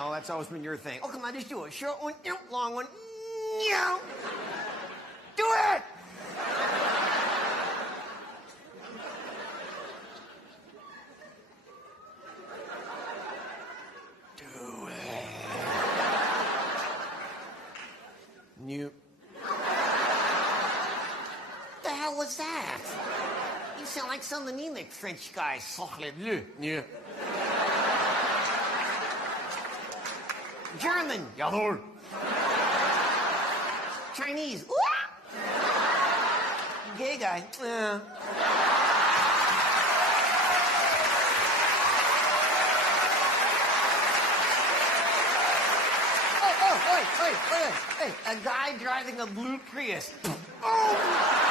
know, that's always been your thing. Oh, come on, just do it. Short one, long one. Do it! Do it. New. The hell was that? You sound like some anemic French guy. New. German. Jawohl. Chinese. Gay guy. Hey, a guy driving a blue Prius. Oh!